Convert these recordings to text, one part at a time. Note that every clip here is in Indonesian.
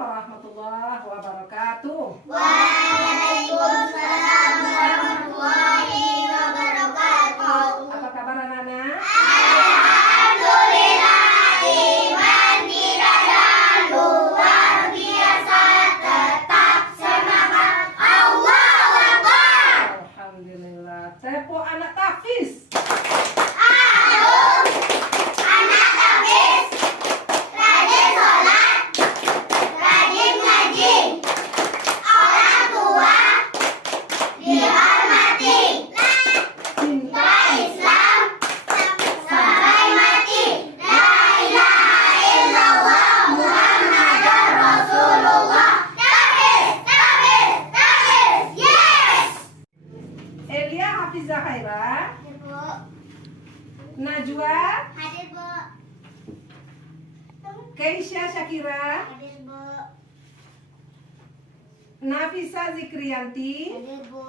warahmatullahi wabarakatuh. Waalaikumsalam warahmatullahi wabarakatuh. Apa kabar anak-anak? Alhamdulillah, iman tidak luar biasa, tetap semangat. Allahu Akbar. Alhamdulillah. Tepo anak Tafis. Alum, anak Tafis, rajin sholat, rajin ngaji, orang tua dihormati, cinta Islam sampai mati. La ilaha illallah Muhammadar Rasulullah. Tafis, Tafis, Tafis, yes. Elia Hafizah Khaira. Hadir Bu, Najwa. hadir Bu, Keisha Syakira. hadir Bu, Nafisa Zikriyanti. hadir Bu,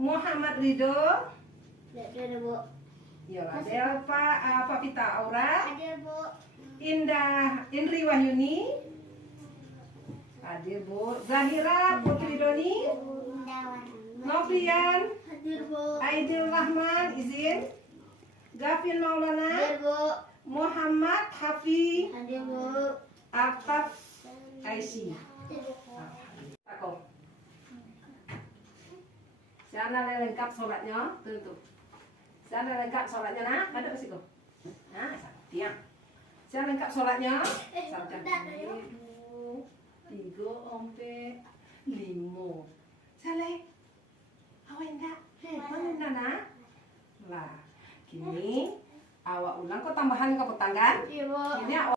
Muhammad Ridho. hadir Bu, Yola Delva Fafita Aura. hadir Bu, Indri Wahyuni. Hadir Bu. Zahira Putri Doni. Novrian hadir Bu, Aidil Rahman izin. Gafin Maulana. hadir Bu, Muhammad Hafi hadir Bu, Altaf Aisy. Tako. Sana lengkap sholatnya, tutup. Sana lengkap sholatnya nak, ada sih kok. Nah, diam. Sana lengkap sholatnya. Satu, dua, tiga, empat, lima. Saleh, awak enggak? Mana nak? Lah, kini awak ulang kok tambahan ke petanggan. hadir Bu. Ini awak.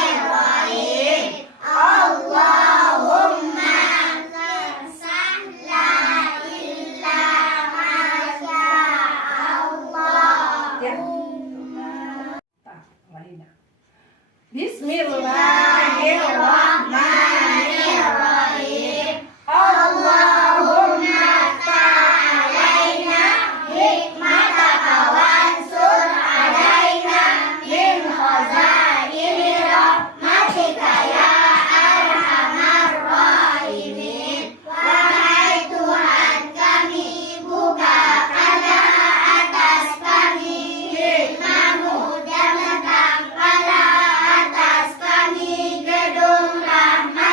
Bismillahirrahmanirrahim. Allahumma sah la ilaha Allah. Ya. Tak, lainnya. Bismillahirrahmanirrahim. Allahumma ta'alaina hikmataka wansur alaina min khazaini rahmatika ya arhamar rahimin. Wahai Tuhan kami, bukakanlah atas kami hikmah-Mu dan bentangkanlah atas kami gedung rahmat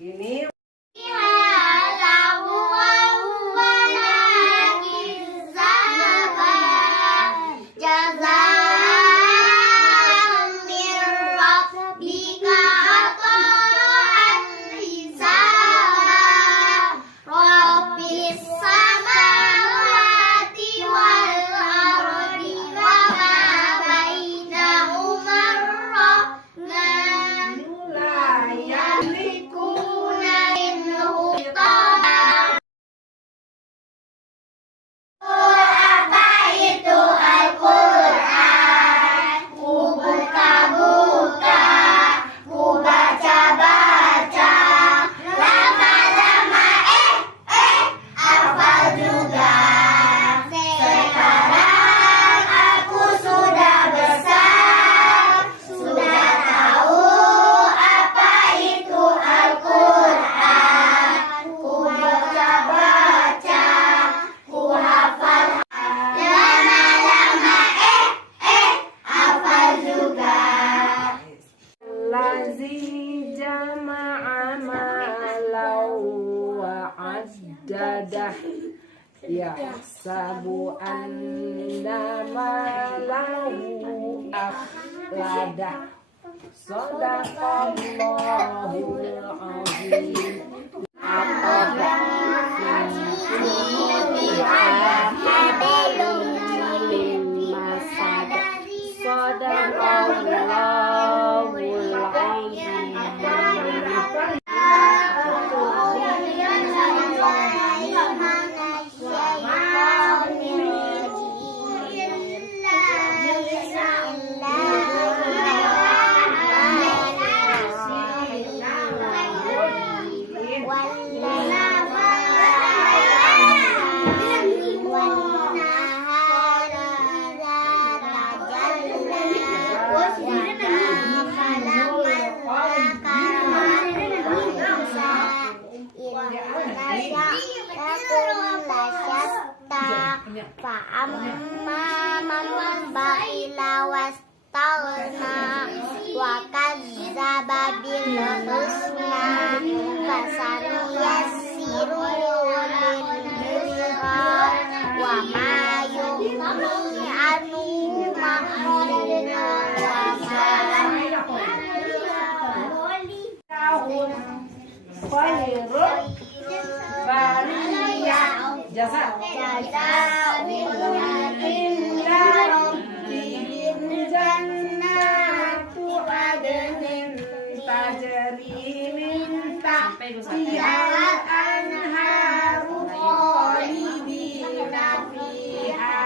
Ini lazi jama'a malau wa addadah yahsabu anna malahu akhladah. Shadaqallahul azim. Fa'amma man bakhila wastaghna wa kadzdzaba bil husna fasanuyassiru lil yusra wa ma yughni anhu ma'rudna wa khairul bariyah jasa jannatu adnin tajri min tahtiha al-anharu khalidina fiha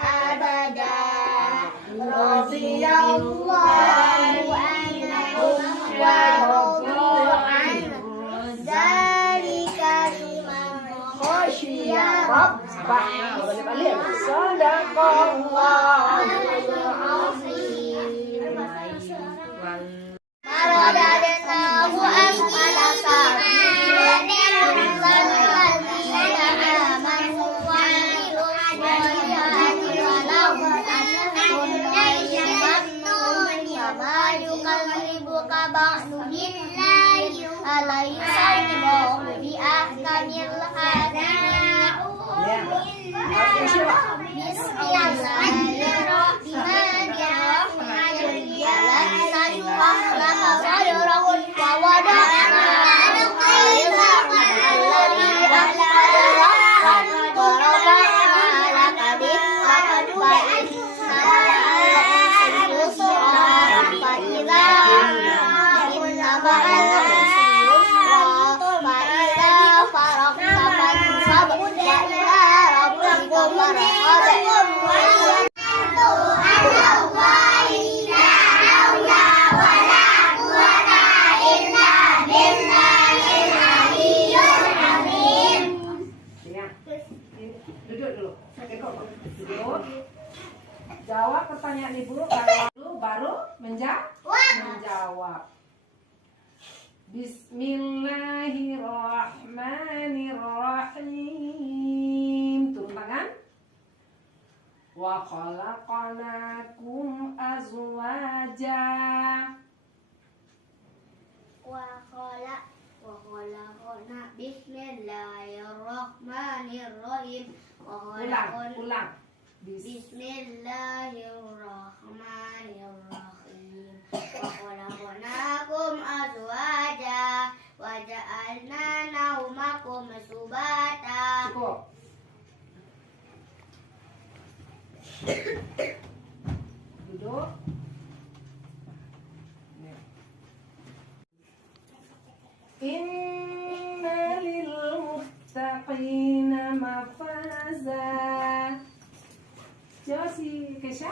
abada radhiyallahu anhum wa radu anhu dzalika liman khasyiya rabbah. Shadaqallahul azim. Maradadnahu asfala safilin walladzina amanu wa amilus solihati walahum ajrun ghairu mamnun kama yukallibuka ba'du billahi alaysa Allahu bi ahkamil hakimin. Jawab pertanyaan ibu, baru menjawab. Bismillahirrahmanirrahim. Turun tangan. Wa khalaqnakum azwaja. Wa Bismillahirrahmanirrahim. Wa khalaqnakum azwaja wa ja'alna naumakum subata. Cukup. Duduk. Inna lil muttaqina mafaza. Coba si Kesha.